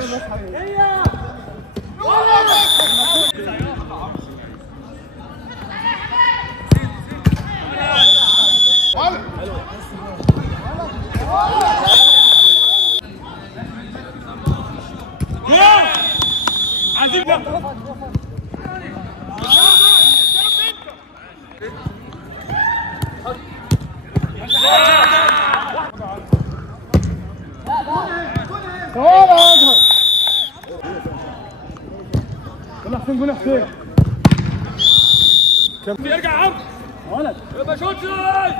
وش عايزين يلا حسين قول حسين يرجع عبد ولد يبقى شوت ولد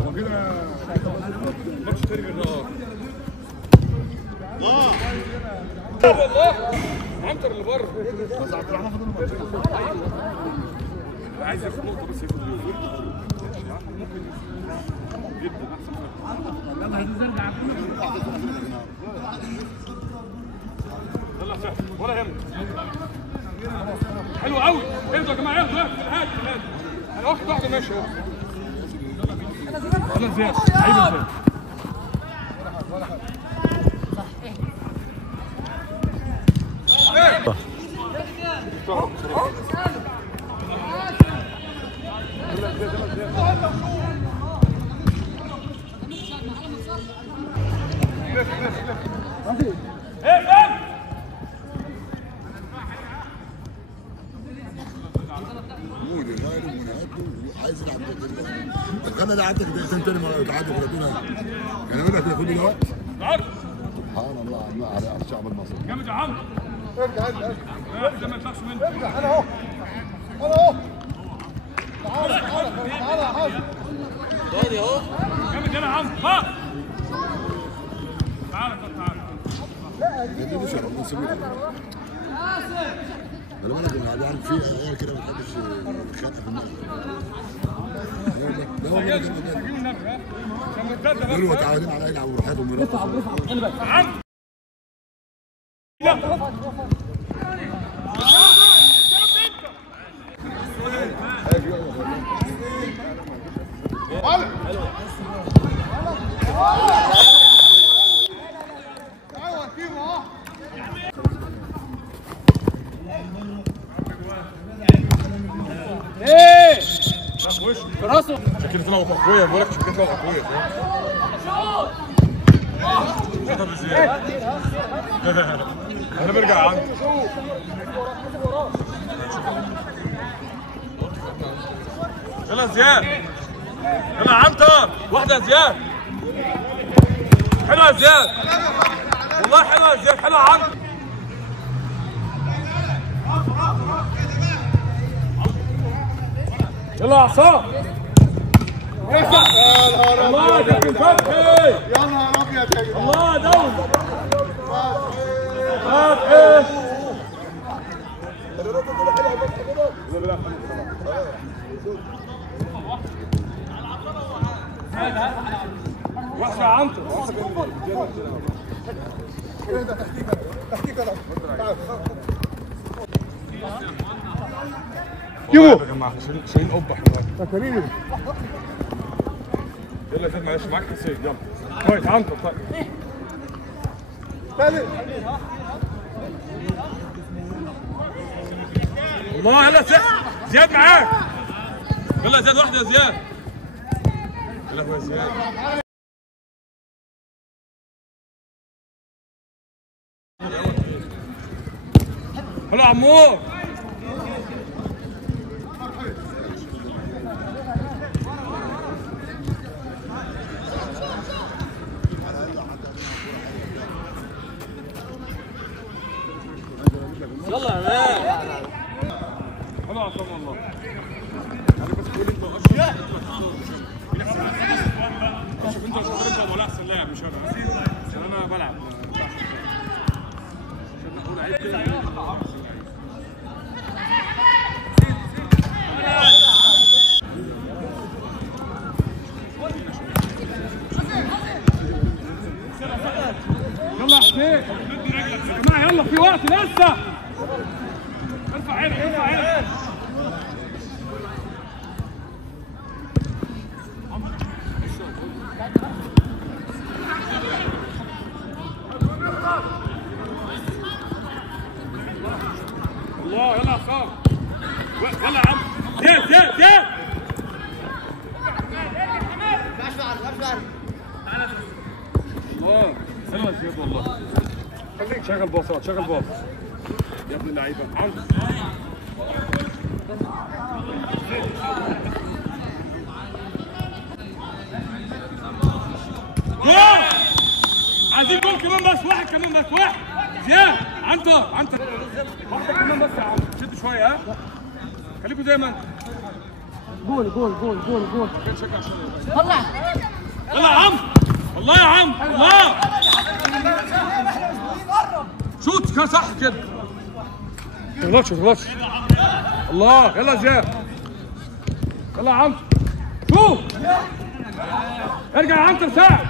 هو كده ماتش تاني بالنهار والله عنتر اللي بره بس عبد الرحمن فضل عايز ياخد نقطه بس ياخد جدا احسن يلا عايزين نرجع يلا سهل ولا يهمك حلو قوي اهدوا يا جماعه اهدوا هات انا واحده ماشي اهو يلا زياد عيب زياد عايز يلعب طب خلينا لعبتك دقيقتين تاني ما تعادل 30 يعني اقول لك كل ده وقت سبحان الله على الشعب المصري جامد يا عمرو ارجع ارجع ما تخافش منه ارجع انا اهو تعالى يا حازم ثاني اهو جامد يا عمرو ها تعالى لا دي مش هنقول نسيبك خلي بالك ان يعني في عيال كده ما بتحبش الخنقه في الملعب لا والله دول متعودين على يلعبوا براحتهم ويرقصوا ايه راسه شكلتنا مقويه بقول لك شكلتنا مقويه طب زياد انا برجع عندي يلا زياد يلا عنتر واحده يا زياد حلوه يا زياد والله حلوه يا زياد حلوه عنتر يلا يا عصام الله يا كابتن فتحي يا نهار ابيض يا جدعان الله يا دولة فتحي واحدة يا عنتر تحتيك كيمو يا جماعه شايلين قبه فاكرين يلا زياد معلش معاك حسين يلا كويس عنتر طيب الله يلا زياد معاك يلا زياد واحدة يا زياد يلا يا زياد حلو يا عمور يلا يا مان حلو يا عصام والله بس قول انت شوف انت شغال ولا احسن لاعب مش انا عشان انا بلعب عشان اقول عيب كده يلا يا حسين يا جماعه يلا في وقت لسه ارفع عينك ارفع عينك الله يلا عصام يلا يا عم زياد زياد زياد الله حلوه زياد والله خليك شغل باصات شغل باص يا ابن اللعيبه عندك عايزين جول كمان بس واحد كمان بس واحد زياد عنتر واحده كمان بس يا عم شد شويه ها خليكوا زي ما انتوا جول جول جول جول جول طلع يلا يا عم والله يا عم الله شوت كده صح كده تغلطش تغلطش الله يلا زياد يلا يا عم شوف ارجع يا عنتر ساعد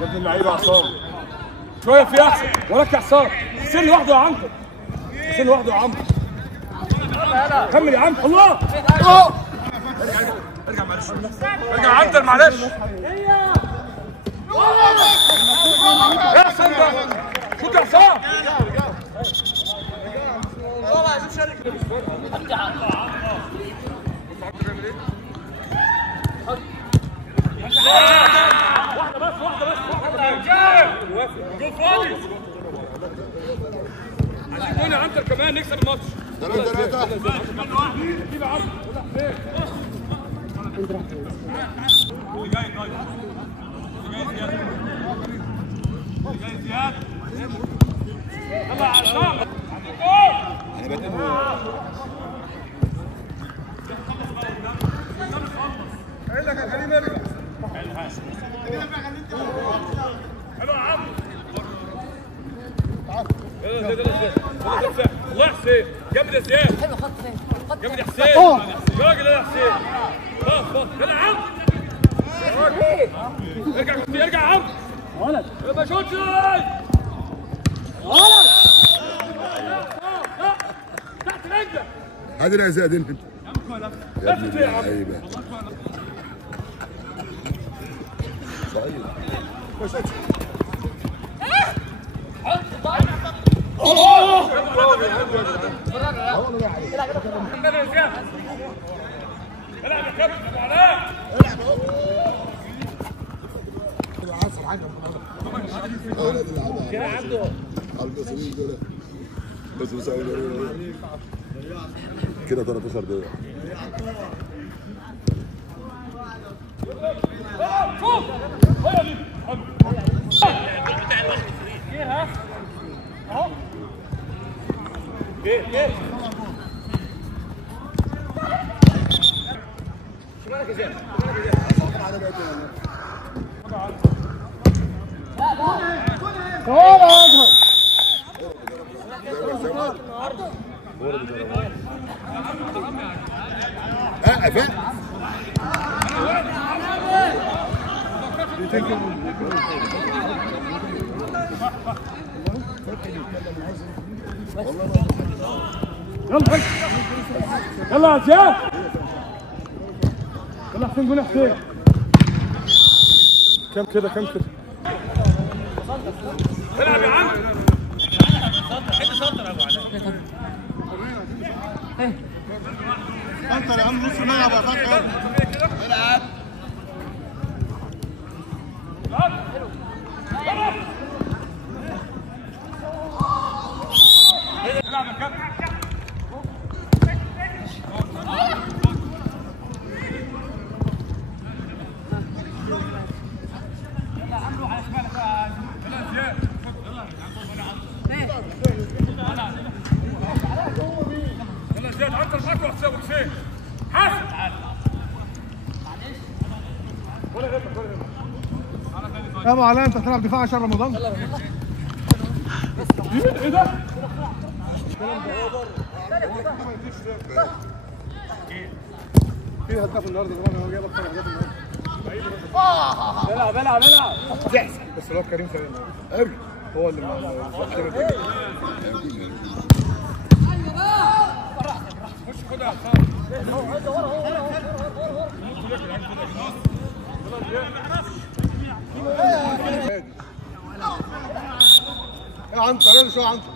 يا ابن اللعيبه عصام شويه في احسن وراك يا عصام حسين لوحده يا عنتر حسين لوحده يا عم كمل يا عم الله ارجع معلش ارجع عنتر معلش يا حسين ده شوت يا عصام والله عايز اشارك واحده بس جول فاضي عايزين جول يا عنتر كمان نكسب الماتش 3 جيب يا عم اللي جاي زياد يلا يا عصام قايل لك يا كريم ارجع حلو يا عم يلا زياد الله حسين جامد يا زياد حلو خط جامد يا حسين يا راجل يا حسين باص يلا يا عم ارجع ارجع يا عم ولد ما شوتش ولد تحت رجلك هذه يا زياد انت يا ابن اللعيبه بس كده 13 دقيقة فين؟ يلا يلا يا زياد يلا حسين قول يا حسين كم كده كم كده العب يا عم انت سنتر ابو علاء سنتر يا عم نص ملعب يا فتحي العب العب يا كابتن يلا زياد عطل معاك وحسين وحسين حاسب ولا غيرك ولا غيرك يا ابو علاء انت هتلعب دفاع عشان رمضان؟ ايه ده؟ في هداف النهارده كمان هو جايب اكتر اهداف النهارده. العب العب العب بس الواد كريم سلام. ارجع هو اللي مفكر الدنيا. خش خدها يا عصام. يا عنتر يلا شو عنتر